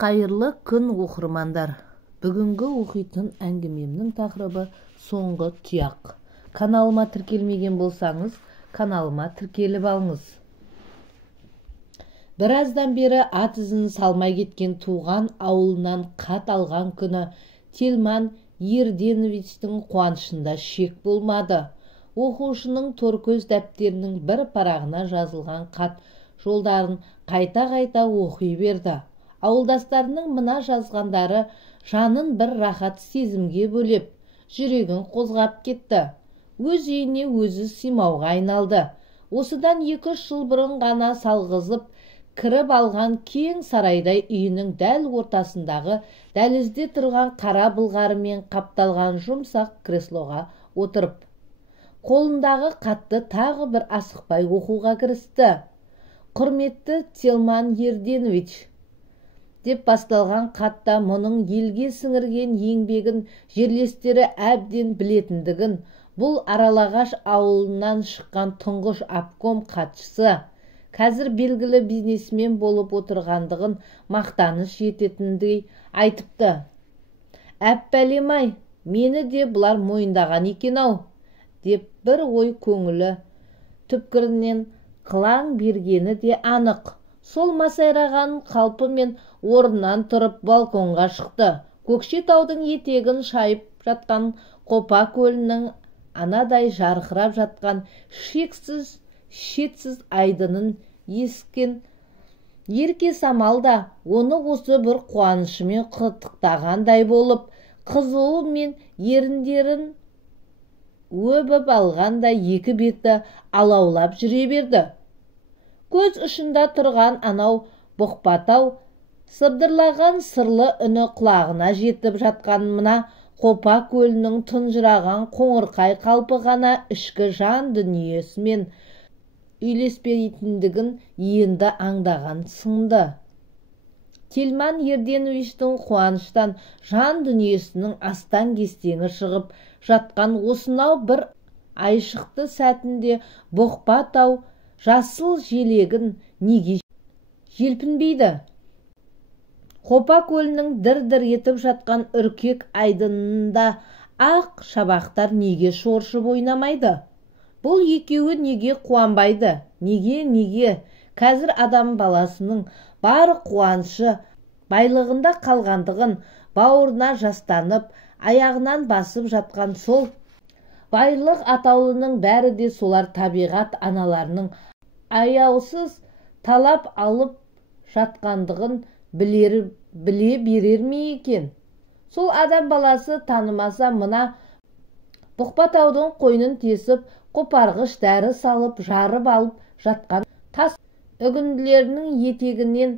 Қайырлы күн оқырмандар. Бүгінгі оқитын әңгімемнің тақырыбы соңғы тұяқ. Каналыма тіркелмеген болсаңыз, каналыма тіркеліп алыңыз. Біраздан бері ат ізін салмай кеткен туған ауылынан хат алған күні Тельман Ерденовичтің қуанышында шек болмады. Оқушының торкөз дәптерінің бір парағына жазылған хат жолдарын қайта-қайта оқи берді. Ауылдастарының мына жазғандары жанын бір рахат сезімге бөлеп, жүрегін қозғап кетті. Өз үйіне өзі сыймауға айналды. Осыдан 2 жыл бұрын ғана салғызып кіріп алған кең сарайдай үйінің дәл ортасындағы дәлізде тұрған қара былғарымен қапталған жұмсақ креслоға отырып, қолындағы хатты тағы бір асықпай оқуға кірісті. Құрметті Тельман Ерденович, деп басталған хатта мұның елге сіңірген еңбегін жерлестері әбден білетіндігін, бұл Аралағаш ауылынан шыққан тұңғыш обком хатшысы, қазір белгілі бизнесмен болып отырғандығын мақтаныш ететіндей айтыпты. Әппәлем-ай, мені де бұлар мойындаған екен-ау, деп бір ой көңілі түпкірінен қылаң бергені де анық. Сол масайраған қалпымен орнынан тұрып балконға шықты. Көкшетаудың етегін шайып жатқан Қопа көлінің анадай жарқырап жатқан шексіз, шетсіз айдынын ескен ерке самал да оны осы бір қуанышымен құттықтағандай болып, қызуы мен еріндерін өбіп алғандай екі беті алаулап жүре берді. Көз ұшында тұрған анау бұқпатау сыбдырлаған сырлы үні құлағына жетіп жатқан мына Қопа көлінің тұнжыраған қоңырқай қалпы ғана ішкі жан дүниесімен үйлеспейтіндігін енді аңдаған сынды. Тельман Ерденовичтің қуаныштан жан дүниесінің астан-кестеңі шығып жатқан осынау бір айшықты сәтінде бұқпатау жасыл желегін неге желпінбейді? Қопа көлінің дір-дір етіп жатқан үркек айдынында ақ шабақтар неге шоршып ойнамайды? Бұл екеуі неге қуанбайды? Неге? Қазір адам баласының бар қуанышы байлығында қалғандығын бауырына жастанып, аяғынан басып жатқан сол байлық атаулының бәрі де солар табиғат аналарының аяусыз талап алып жатқандығын біле берер ме екен? Сол адам баласы танымаса мына бұқпатаудың қойнын тесіп, қопарғыш дәрі салып, жарып алып жатқан тас үгінділерінің етегінен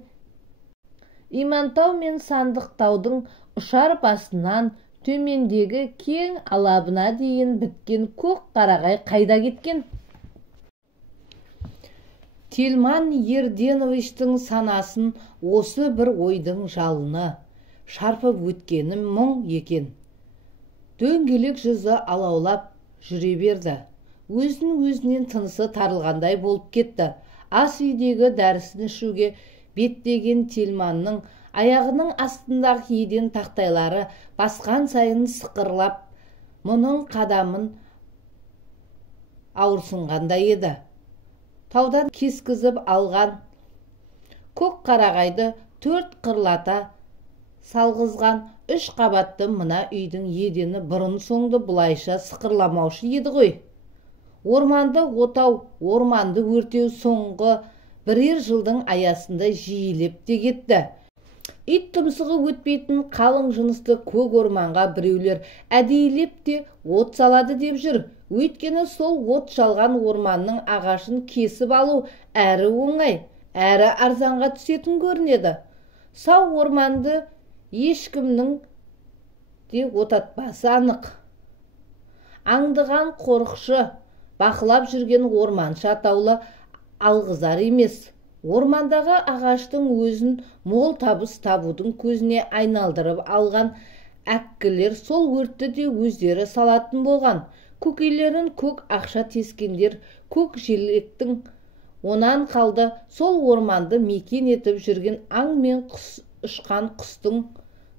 Имантау мен Сандықтаудың ұшар басынан төмендегі кең алабына дейін біткен көк қарағай қайда кеткен? Тельман Ерденовичтің санасын осы бір ойдың жалыны шарпып өткені мұң екен. Дөңгелек жүзі алаулап жүре берді. Өзінен тынысы тарылғандай болып кетті. Ас үйдегі дәрісін ішуге беттеген Тельманның аяғының астындағы еден тақтайлары басқан сайын сықырлап, мұның қадамын ауырсынғандай еді. Таудан кескізіп алған көк қарағайды 4 қырлата салғызған 3 қабатты мына үйдің едені бұрын-соңды бұлайша сықырламаушы еді ғой. Орманды отау, орманды өртеу соңғы бірер жылдың аясында жиілеп те кетті. Ит тұмсығы өтпейтін қалың жынысты көк орманға біреулер әдейілеп те от салады деп жүр. Өйткені сол от жалған орманның ағашын кесіп алу әрі оңай, әрі арзанға түсетін көрінеді. Сау орманды ешкімнің де отатпасы анық. Аңдыған қорықшы, бақылап жүрген орманшы атаулы алғызар емес. Ормандағы ағаштың өзін мол табыс табудың көзіне айналдырып алған әккілер сол өртті де өздері салатын болған. Көкейлерін көк ақша тескендер көк желектің онан қалды сол орманды мекен етіп жүрген аң мен құс ұшқан құстың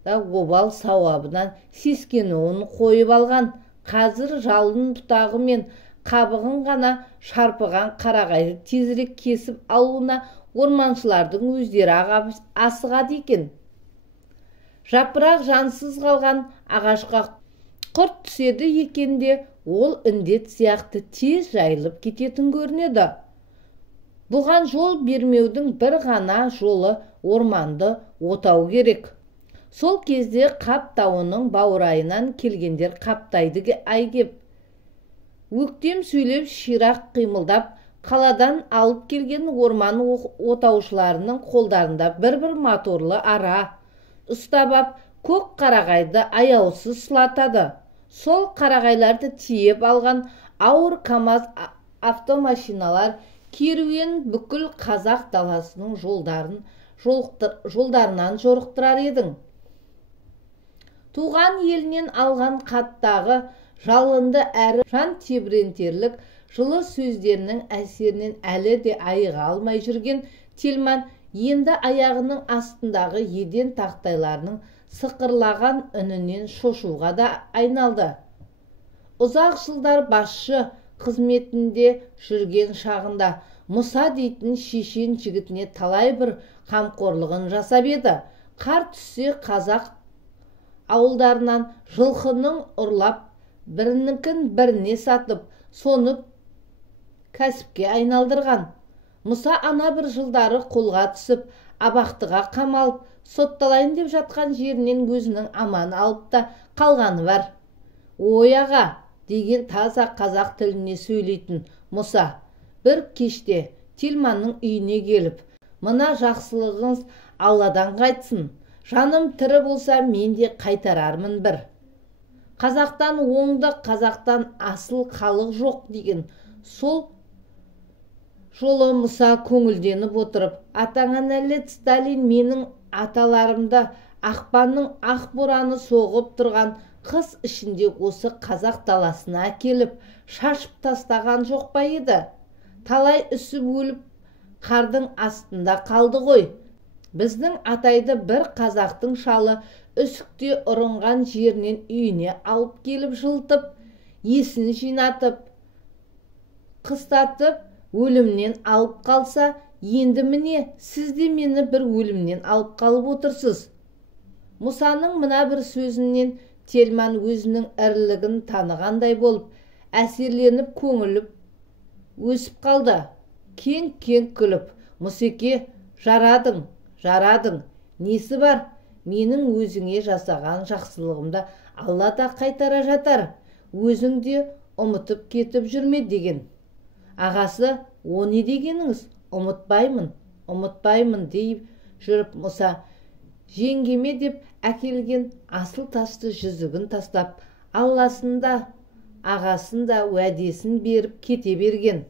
да обал сауабынан сескенуін қойып алған. Қазір жалын бұтағы мен қабығын ғана шарпыған қарағайды тезірек кесіп алуына орманшылардың өздері асығады екен. Жапырақ жансыз қалған ағашқа құрт түседі екен де, ол індет сияқты тез жайылып кететін көрінеді. Бұған жол бермеудің бір ғана жолы орманды отау керек. Сол кезде Қап тауының баурайынан келгендер Қаптайды айгеп, өктем сөйлеп ширақ қимылдап, қаладан алып келген орман отаушыларының қолдарында бір-бір моторлы ара ұстап ап, көк қарағайды аяусыз сұлатады. Сол қарағайларды тиеп алған ауыр КамАЗ автомашиналар керуен бүкіл қазақ даласының жолдарынан жорықтырар едің. Туған елінен алған хаттағы жалынды әрі жан тебірентерлік жылы сөздерінің әсерінен әлі де айыға алмай жүрген Тельман енді аяғының астындағы еден тақтайларының сықырлаған үнінен шошуға да айналды. Ұзақ жылдар басшы қызметінде жүрген шағында Мұса дейтін шешен жігітіне талай бір қамқорлығын жасап еді. Қар түссе қазақ ауылдарынан жылқының ұрлап, бірінікін біріне сатып, соны кәсіпке айналдырған. Мұса ана бір жылдары қолға түсіп, абақтыға қамалып, сотталайын деп жатқан жерінен өзінің аман алып та қалғаны бар. Ой аға деген таза қазақ тіліне сөйлейтін Мұса бір кеште Тельманның үйіне келіп, мына жақсылығыңыз Алладан қайтсын, жаным тірі болса мен де қайтарармын бір. Қазақтан оңды, қазақтан асыл халық жоқ деген сол жолы Мұса көңілденіп отырып, атаңа нәлет Сталин менің аталарымда ақпанның ақ бораны соғып тұрған қыс ішінде осы қазақ даласына әкеліп шашып тастаған жоқ па еді? Талай үсіп өліп қардың астында қалды ғой. Біздің атайды бір қазақтың шалы үсікте ұрынған жерінен үйіне алып келіп жылтып, есін жинатып, қыстатып, өлімнен алып қалса, енді міне сіз де мені бір өлімнен алып қалып отырсыз. Мұсаның мына бір сөзінен Тельман өзінің ірілігін танығандай болып, әсерленіп көңіліп өсіп қалды. Кең-кең күліп, Мұсеке, жарадың, несі бар? Менің өзіңе жасаған жақсылығымды Алла да қайтара жатар. Өзің де ұмытып кетіп жүрме деген. Ағасы, о не дегеніңіз? Ұмытпаймын дейіп жүріп Мұса, жеңгеме деп әкелген асыл тасты жүзігін тастап, Алласында, ағасында уәдесін беріп кете берген.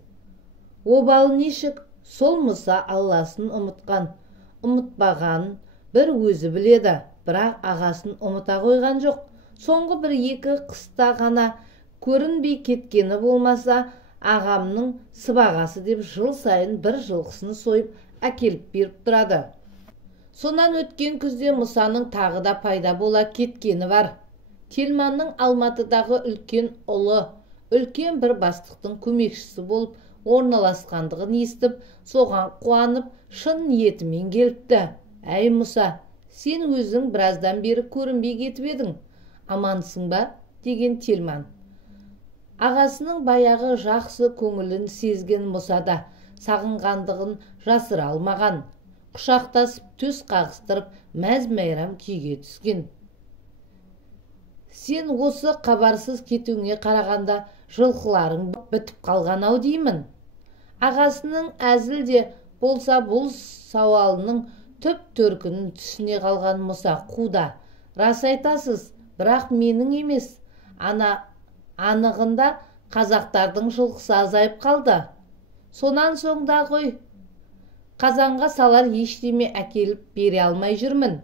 Обал нешік? Сол Мұса Алласын ұмытпағанын бір өзі біледі, бірақ ағасын ұмыта қойған жоқ. Соңғы бір-екі қыста ғана көрінбей кеткені болмаса, ағамның сыбағасы деп жыл сайын бір жылқысын сойып әкеліп беріп тұрады. Сонан өткен күзде Мұсаның тағы да пайда бола кеткені бар. Тельманның Алматыдағы үлкен ұлы, үлкен бір бастықтың көмекшісі болып орналасқандығын естіп, соған қуанып, шын ниетімен келіпті. Әй Мұса, сен өзің біраздан бері көрінбей кетіп едің. Амансың ба? Деген Тельман. Ағасының баяғы жақсы көңілін сезген Мұса да сағынғандығын жасыра алмаған. Құшақтасып, төс қағыстырып, мәз-мәйрам күйге түскен. Сен осы хабарсыз кетуіңе қарағанда жылқыларың бітіп қалған-ау деймін. Ағасының әзіл де болса бұл сауалының түп төркінін түсіне қалған Мұса қуда. Рас айтасыз, бірақ менің емес, анығында қазақтардың жылқысы азайып қалды. Сонан соң да ғой, қазанға салар ештеме әкеліп бере алмай жүрмін,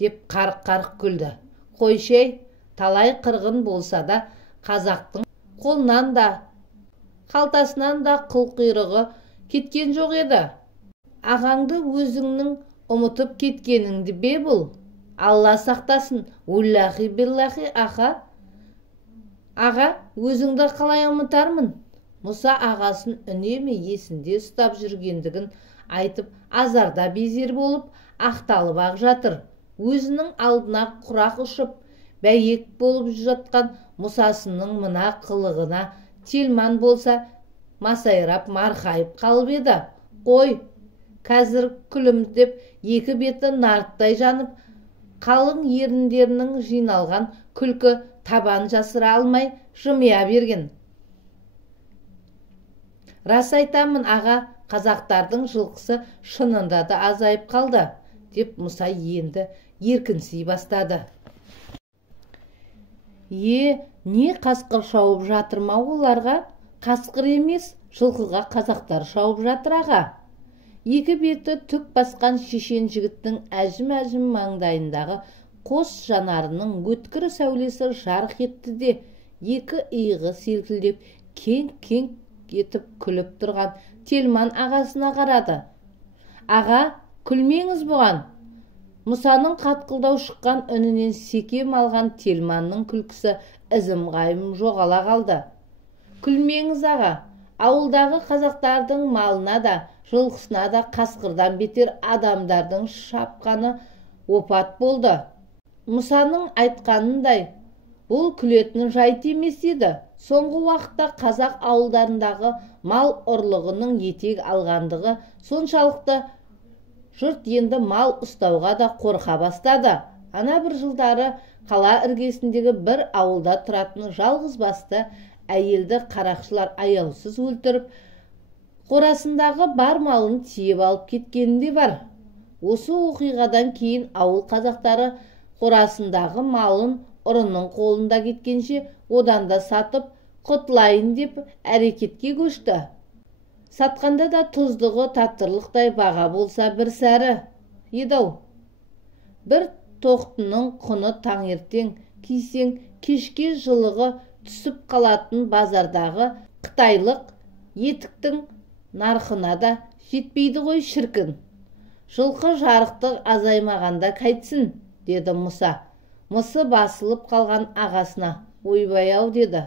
деп қарқ-қарқ күлді. Қойшай, талай қырғын болса да, қазақтың қолынан да, қалтасынан да қыл-құйрығы кеткен жоқ еді. Ағаңды өзіңнің Ұмытып кеткеніңді бе бұл? Алла сақтасын, уллахи биллахи аға, өзіңді қалай ұмытармын? Мұса ағасын үнемі есінде ұстап жүргендігін айтып, азарда безер болып, ақталып ақ жатыр. Өзінің алдына құрақ ұшып, бәйек болып жатқан Мұсасының мына қылығына Телман болса масайрап марқайып қалып еді. Қой, қазір күлімдеп екі беті нарттай жанып, қалың еріндерінің жиналған күлкі табан жасыра алмай жымия берген. Рас айтамын аға, қазақтардың жылқысы шынында да азайып қалды, деп Мұса енді еркінси бастады. Не қасқыр шауып жатыр ма оларға? Қасқыр емес, жылқыға қазақтар шауып жатыр аға. Екі беті түк басқан шешен жігіттің әжім-әжім маңдайындағы қос жанарының өткір сәулесі жарқ етті де, екі иығы селкілдеп кең-кең етіп күліп тұрған Телман ағасына қарады. Аға, күлмеңіз бұған. Мұсаның қатқылдау шыққан үнінен секем алған Телманның күлкісі ізім-ғайым жоғала қалды. Күлмеңіз аға, ауылдағы қазақтардың малына да, жылқысына да қасқырдан бетер адамдардың шапқаны опат болды. Мұсаның айтқанындай, бұл күлетін жайт емес еді. Соңғы уақытта қазақ ауылдарындағы мал ұрлығының етек алғандығы соншалықты жұрт енді мал ұстауға да қорқа бастады. Ана бір жылдары қала іргесіндегі бір ауылда тұратын жалғыз басты әйелді қарақшылар аяусыз өлтіріп, қорасындағы бар малын тиеп алып кеткенінде бар. Осы оқиғадан кейін ауыл қазақтары қорасындағы малын ұрының қолында кеткенше одан да сатып құтылайын деп әрекетке көшті. Сатқанда да тұздығы таттырлықтай баға болса бір сәрі еді-ау. Бір тоқтының құны таңертең кисең кешке жылығы түсіп қалатын базардағы қытайлық етіктің нарқына да жетпейді ғой шіркін. Жылқы жарықтық азаймағанда қайтсын, деді Мұса. Мысы басылып қалған ағасына. Ойбай-ау, деді.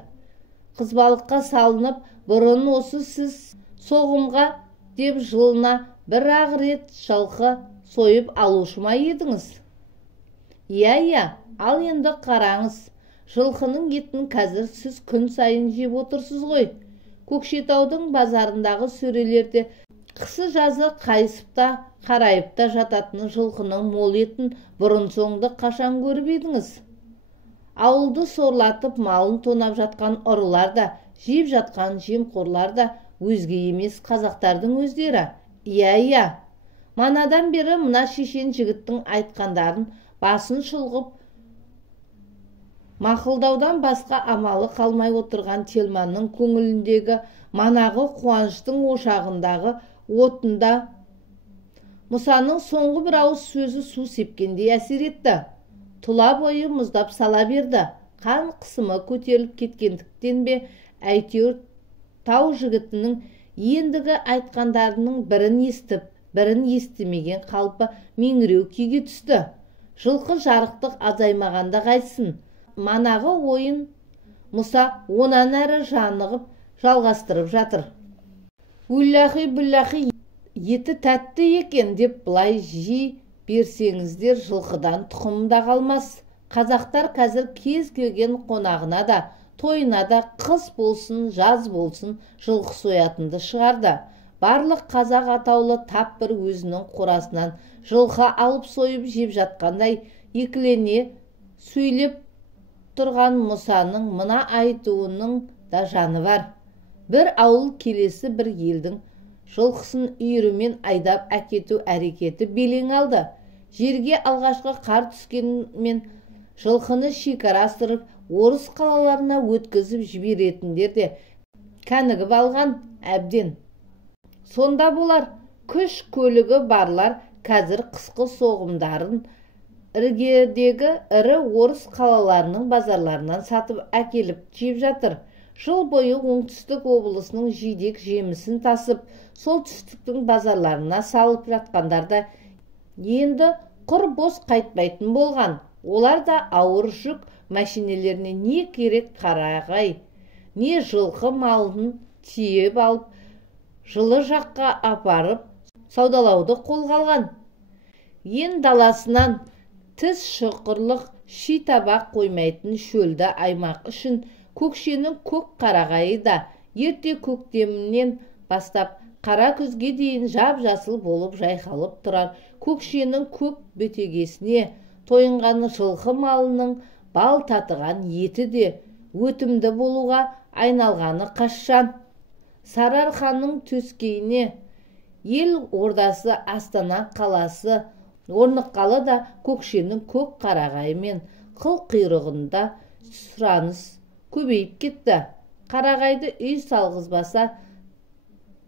Қызбалыққа салынып, бұрын осы сіз соғымға деп жылына бір-ақ рет жылқы сойып алушы ма едіңіз? Иә, ал енді қараңыз, жылқының етін қазір сіз күн сайын жеп отырсыз ғой. Көкшетаудың базарындағы сөрелерде қысы-жазы қайысып та, қарайып та жататын жылқының мол етін бұрын-соңды қашан көріп едіңіз? Ауылды сорлатып малын тонап жатқан ұрылар да, жеп жатқан жемқорлар да өзге емес қазақтардың өздері. Иә, манадан бері мына шешен жігіттің айтқандарын басын шұлғып мақұлдаудан басқа амалы қалмай отырған Телманның көңіліндегі манағы қуаныштың ошағындағы отында Мұсаның соңғы бір ауыз сөзі су сепкендей әсер етті. Тұла бойы мұздап сала берді. Қан қысымы көтеріліп кеткендіктен бе, әйтеуір тау жігітінің ендігі айтқандарының бірін естіп, бірін естімеген қалпы меңіреу күйге түсті. Жылқы жарықтық азаймағанда қайтсын. Манағы ойын Мұса онан әрі жанығып жалғастырып жатыр. Уллахи-бүллахи, еті тәтті екен деп бұлай жей берсеңіздер жылқыдан тұқым да қалмас. Қазақтар қазір кез келген қонағына да, тойына да қыс болсын, жаз болсын жылқы соятынды шығарды. Барлық қазақ атаулы тап бір өзінің қорасынан жылқы алып сойып жеп жатқандай екілене сөйлеп тұрған Мұсаның мына айтуының да жаны бар. Бір ауыл келесі бір елдің жылқысын үйірімен айдап әкету әрекеті белең алды. Жерге алғашқы қар түскенмен жылқыны шекара асырып, орыс қалаларына өткізіп жіберетіндер де кәнігіп алған әбден. Сонда болар, күш көлігі барлар қазір қысқы соғымдарын іргедегі ірі орыс қалаларының базарларынан сатып әкеліп жеп жатыр. Жыл бойы оңтүстік облысының жидек жемісін тасып, солтүстіктің базарларына салып жатқандар да енді құр бос қайтпайтын болған. Олар да ауыр жүк мәшинелеріне не керек қарағай, не жылқы малын тиеп алып, жылы жаққа апарып саудалауды қолға алған. Ен даласынан тіс шұқырлық ши табақ қоймайтын шөлді аймақ үшін көкшенің көк қарағайы да ерте көктемнен бастап қара күзге дейін жап-жасыл болып жайқалып тұрар. Көкшенің көк бетегесіне тойынған жылқы малының бал татыған еті де өтімді болуға айналғаны қашан. Сарыарқаның төскейіне ел ордасы Астана қаласы орныққалы да көкшенің көк қарағайы мен қыл-құйрығында сұраныс көбейіп кетті. Қарағайды үй салғызбаса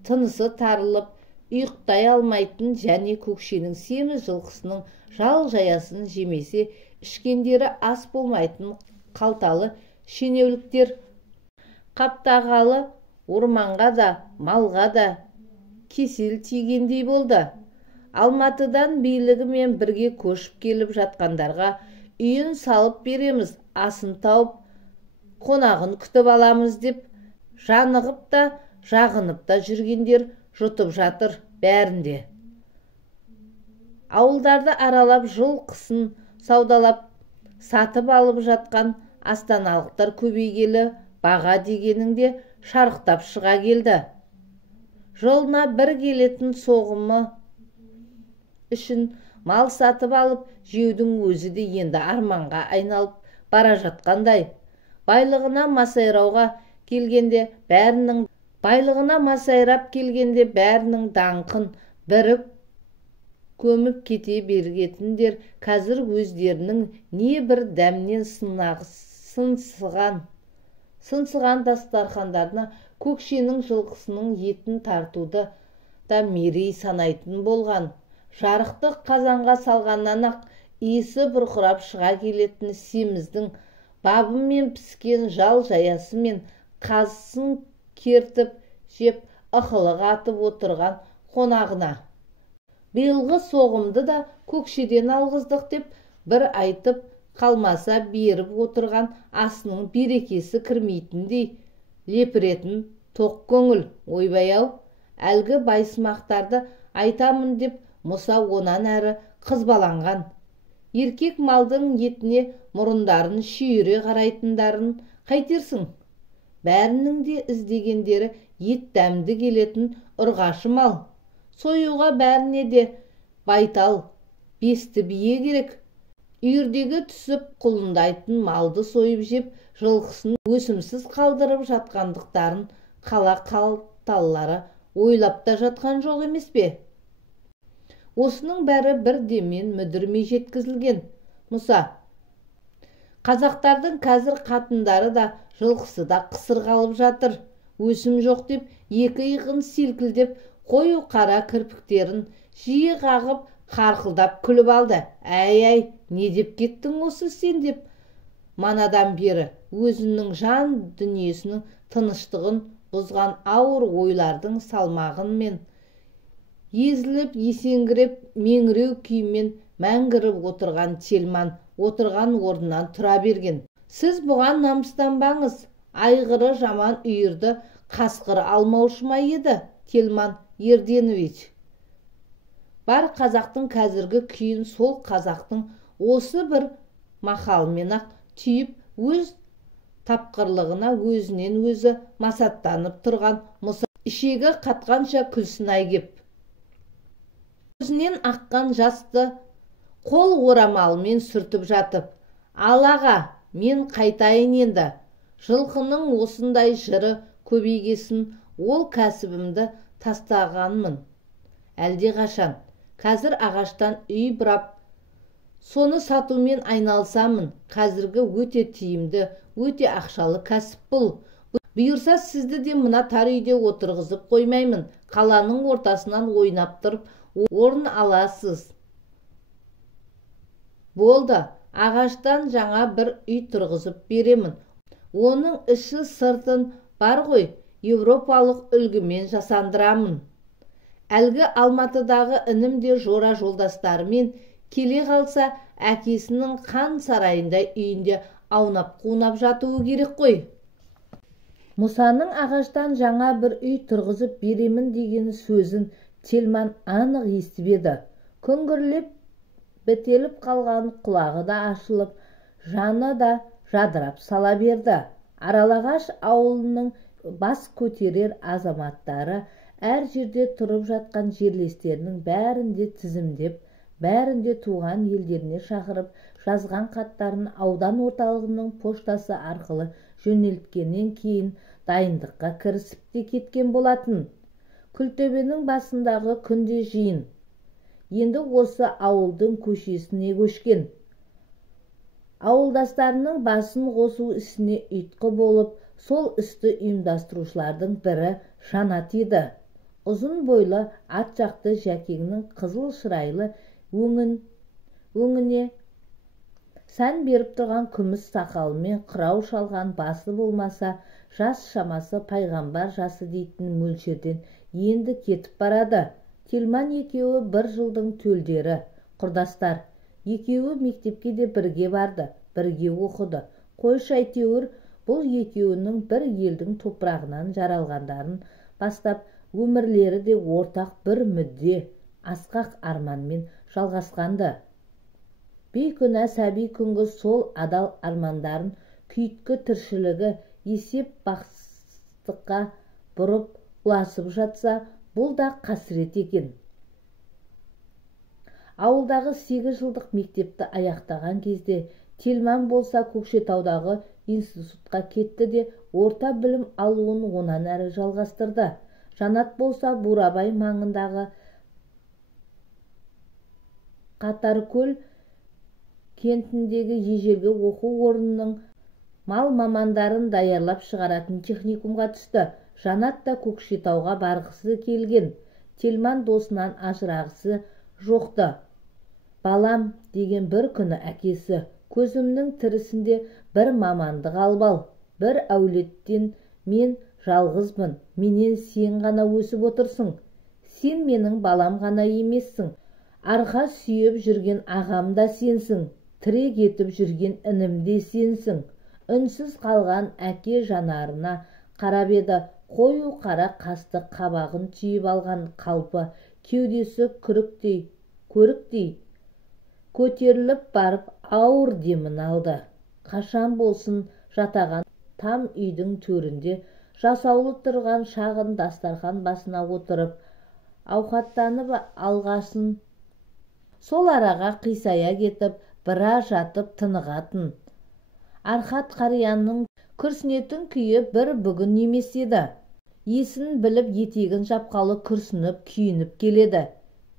тынысы тарылып, ұйықтай алмайтын және көкшенің семіз жылқысының жал жаясын жемесе ішкендері ас болмайтын қалталы шенеуліктер қаптағалы орманға да малға да кесел тигендей болды. Алматыдан билігімен бірге көшіп келіп жатқандарға үйін салып береміз, асын тауып қонағын күтіп аламыз деп жанығып та жағынып та жүргендер жұтып жатыр бәрінде. Ауылдарды аралап жыл қысын саудалап сатып алып жатқан астаналықтар көбейгелі баға дегеніңде шарықтап шыға келді. Жылына бір келетін соғымы үшін мал сатып алып жеудің өзі де енді арманға айналып бара жатқандай. Байлығына масайрап келгенде бәрінің даңқын бірі көміп кете бергетіндер қазір өздерінің не бір дәмнен сынсыған дастархандарына көкшенің жылқысының етін тартуды да мерей санайтын болған. Жарықты қазанға салғаннан-ақ иісі бұрқырап шыға келетін семіздің бабымен піскен жал жаясы мен қазысын кертіп жеп ықылық атып отырған қонағына. Биылғы соғымды да көкшеден алғыздық деп бір айтып қалмаса беріп отырған асының берекесі кірмейтіндей лепіретін тоқ көңіл. Ойбай-ау, әлгі байсымақтарды айтамын деп Мұса онан әрі қызбаланған. Еркек малдың етіне мұрындарын шүйіре қарайтындарын қайтерсің? Бәрінің де іздегендері ет дәмді келетін ұрғашы мал. Союға бәріне де байтал, бесті бие керек. Үйірдегі түсіп құлындайтын малды сойып жеп, жылқысын өсімсіз қалдырып жатқандықтарын қала қалталылары ойлап та жатқан жоқ емес пе? Осының бәрі бір демен мүдірмей жеткізілген. Мұса, қазақтардың қазір қатындары да жылқысы да қысыр қалып жатыр. Өсім жоқ деп екі иығын селкілдеп қою қара кірпіктерін жиі қағып қарқылдап күліп алды. Әй, не деп кеттің осы сен деп манадан бері өзінің жан дүниесінің тыныштығын бұзған ауыр ойлардың салмағын мен езіліп есеңгіреп меңіреу күймен мәңгіріп отырған Телман отырған орнынан тұра берген. Сіз бұған намыстанбаңыз, айғыры жаман үйірді қасқыр алмаушы ма еді, Телман Ерденович? Бар қазақтың қазіргі күйін сол қазақтың осы бір мақалымен-ақ түйіп өз тапқырлығына өзінен өзі масаттанып тұрған Мұса ішегі қатқанша күлсін ай кеп. Көзінен аққан жасты қол орамалмен сүртіп жатып, ал аға, мен қайтайын енді. Жылқының осындай жыры көбейгесін ол кәсібімді тастағанмын. Әлде қашан, қазір ағаштан үй бұрап, соны сатумен айналсамын. Қазіргі өте тиімді, өте ақшалы кәсіп бұл. Бұйырса сізді де мына тар үйде отырғызып қоймаймын. Қаланың ортасынан ойнап тұрып орын аласыз. Болды, ағаштан жаңа бір үй тұрғызып беремін. Оның іші сыртын бар ғой, европалық үлгімен жасандырамын. Әлгі Алматыдағы інім де жора жолдастарымен келе қалса, әкесінің хан сарайында үйінде аунап-қунап жатуы керек қой. Мұсаның ағаштан жаңа бір үй тұрғызып беремін деген сөзін Телман анық естіп еді. Күңгірлеп бітеліп қалған құлағы да ашылып, жаны да жадырап сала берді. Аралағаш ауылының бас көтерер азаматтары әр жерде тұрып жатқан жерлестерінің бәрінде тізімдеп, бәрінде туған елдеріне шақырып, жазған хаттарын аудан орталығының поштасы арқылы жөнелткеннен кейін дайындыққа кірісіп те кеткен болатын. Күлтөбенің басындағы күнде жиын енді осы ауылдың көшесіне көшкен. Ауылдастарының басын қосу ісіне ұйытқы болып, сол істі ұйымдастырушылардың бірі Жанат еді. Ұзын бойлы ат жақты Жәкеңнің қызыл шырайлы өңіне сән беріп тұрған күміс сақалымен қырау шалған басы болмаса, жас шамасы пайғамбар жасы дейтін мөлшерден енді кетіп барады. Телман екеуі бір жылдың төлдері, құрдастар. Екеуі мектепке де бірге барды, бірге оқыды. Қойшы әйтеуір бұл екеуінің бір елдің топырағынан жаралғандарын бастап, өмірлері де ортақ бір мүдде, асқақ арманмен жалғасқанды. Бейкүнә сәби күнгі сол адал армандарын күйіткі тіршілігі есеп бақсыздыққа бұрып ұласып жатса, бұл да қасірет екен. Ауылдағы 8 жылдық мектепті аяқтаған кезде Телман болса Көкшетаудағы институтқа кетті де орта білім алуын онан әрі жалғастырды. Жанат болса Бурабай маңындағы Қатаркөл кентіндегі ежелгі оқу орнының мал мамандарын даярлап шығаратын техникумға түсті. Жанат та Көкшетауға барғысы келген. Телман досынан ажырағысы жоқты. Балам деген бір күні әкесі, көзімнің тірісінде бір мамандық алып ал. Бір әулеттен мен жалғызбын, менен сен ғана өсіп отырсың. Сен менің балам ғана емессің. Арқа сүйеп жүрген ағам да сенсің. Тірек етіп жүрген інім де сенсің. Үнсіз қалған әке жанарына қарап еді, қою қара қасты қабағын түйіп алған қалпы, кеудесі көріктей көтеріліп барып ауыр демін алды. Қашан болсын жатаған там үйдің төрінде жасаулы тұрған шағын дастархан басына отырып, ауқаттанып алғасын сол араға қисая кетіп, біраз жатып тынығатын. Архат қарияның күрсінетін күйі бір бүгін емес еді. Есін біліп етегін жапқалы күрсініп, күйініп келеді.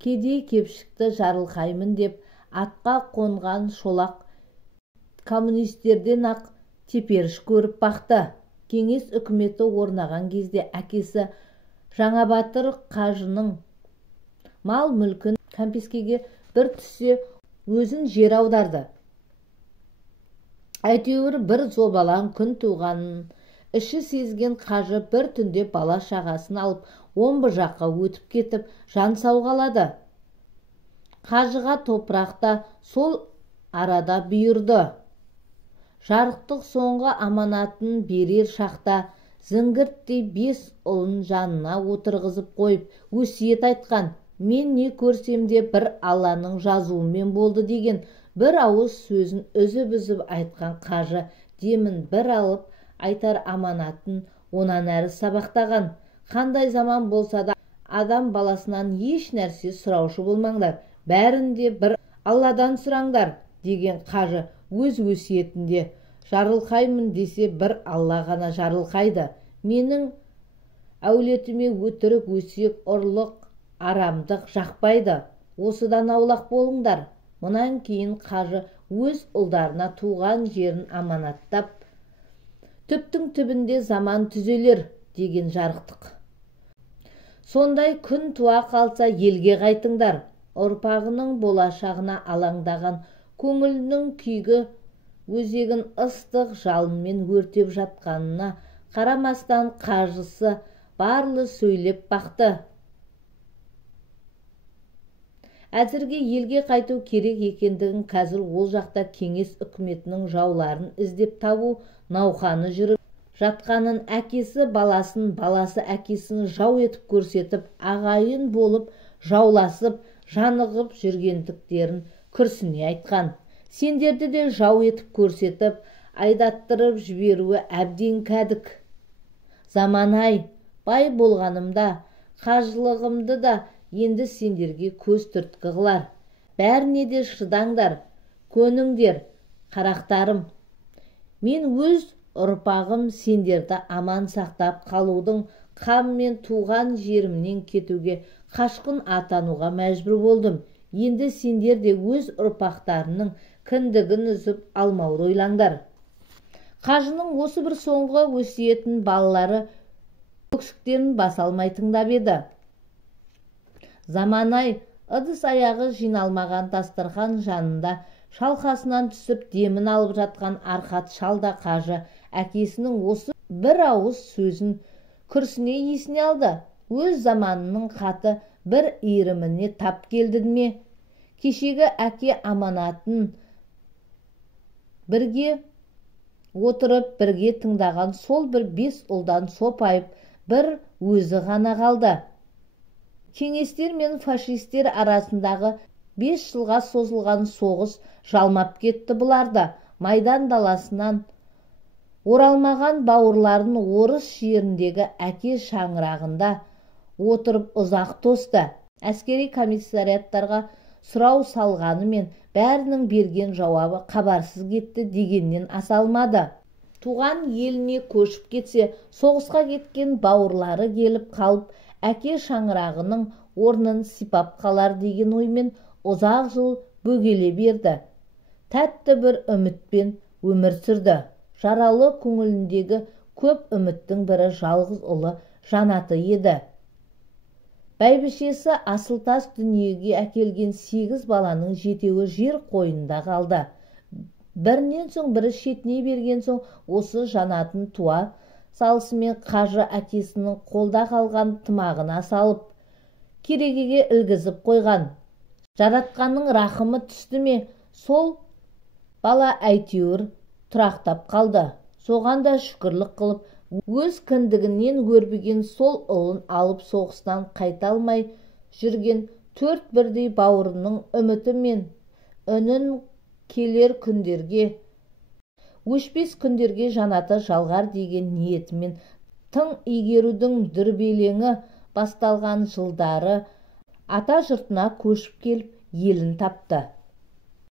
Кедей-кепшікті жарылқаймын деп атқа қонған шолақ коммунистерден ақ теперіш көріп бақты. Кеңес үкіметі орнаған кезде әкесі Жаңабатыр қажының мал-мүлкін кәмпескеге бір түссе өзін жер аударды. Әйтеуір бір зобалаң күн туғанын іші сезген қажы бір түнде бала шағасын алып омбы жаққа өтіп кетіп жан сауғалады. Қажыға топырақта сол арада бұйырды. Жарықтық соңғы аманатын берер шақта зіңгірттей 5 ұлын жанына отырғызып қойып өсиет айтқан. Мен не көрсем де бір Алланың жазуымен болды деген бір ауыз сөзін үзіп-үзіп айтқан қажы демін бір алып айтар аманатын онан әрі сабақтаған. Қандай заман болса да адам баласынан еш нәрсе сұраушы болмаңдар, бәрінде бір Алладан сұраңдар деген қажы өз өсиетінде жарылқаймын десе бір Алла ғана жарылқайды. Менің әулетіме өтірік, өсек, ұрлық, арамдық жақпайды. Осыдан аулақ болыңдар. Мұнан кейін қажы өз ұлдарына туған жерін аманаттап, түптің түбінде заман түзелер деген жарықтық. Сондай күн туа қалса елге қайтыңдар. Ұрпағының болашағына алаңдаған көңілінің күйгі өзегін ыстық жалынмен өртеп жатқанына қарамастан қажысы барлы сөйлеп бақты. Әзірге елге қайту керек екендігін, қазір ол жақта кеңес үкіметінің жауларын іздеп табу науқаны жүріп жатқанын, әкесі баласын, баласы әкесін жау етіп көрсетіп, ағайын болып жауласып, жанығып жүргендіктерін күрсіне айтқан. Сендерді де жау етіп көрсетіп, айдаттырып жіберуі әбден кәдік. Заман-ай, бай болғанымда, қажылығымды да енді сендерге көз түрткі қылар. Бәріне де шыдаңдар, көніңдер, қарақтарым. Мен өз ұрпағым сендерді аман сақтап қалудың қамымен туған жерімнен кетуге, қашқын атануға мәжбүр болдым. Енді сендер де өз ұрпақтарының кіндігін үзіп алмауды ойлаңдар. Қажының осы бір соңғы өсиетін балалары өксіктерін баса алмай тыңдап еді. Заман-ай, ыдыс-аяғы жиналмаған дастархан жанында шалқасынан түсіп демін алып жатқан арқат шалда қажы әкесінің осы бір ауыз сөзін күрсіне есіне алды. Өз заманының хаты бір иіріміне тап келді ме? Кешегі әке аманатын бірге отырып, бірге тыңдаған сол бір 5 ұлдан сопайып бір өзі ғана қалды. Кеңестер мен фашистер арасындағы 5 жылға созылған соғыс жалмап кетті бұларды. Майдан даласынан оралмаған бауырларын орыс жеріндегі әке шаңырағында отырып ұзақ тосты. Әскери комиссариаттарға сұрау салғанымен бәрінің берген жауабы хабарсыз кетті дегеннен аса алмады. Туған еліне көшіп кетсе, соғысқа кеткен бауырлары келіп қалып, әке шаңырағының орнын сипап қалар деген оймен ұзақ жыл бөгеле берді. Тәтті бір үмітпен өмір сүрді. Жаралы көңіліндегі көп үміттің бірі жалғыз ұлы Жанаты еді. Бәйбішесі Асылтас дүниеге әкелген 8 баланың 7-еуі жер қойнында қалды. Бірінен соң бірі шетіне берген соң осы Жанатын туа салысымен қажы әкесінің қолда қалған тымағына салып, керегеге ілгізіп қойған. Жаратқанның рахымы түсті ме, сол бала әйтеуір тұрақтап қалды. Соған да шүкірлік қылып, өз кіндігінен өрбіген сол ұлын алып соғыстан қайта алмай жүрген 4 бірдей бауырының үміті мен үнін келер күндерге, өшпес күндерге Жанаты жалғар деген ниетімен тың игерудің дүрбелеңі басталған жылдары ата жұртына көшіп келіп елін тапты.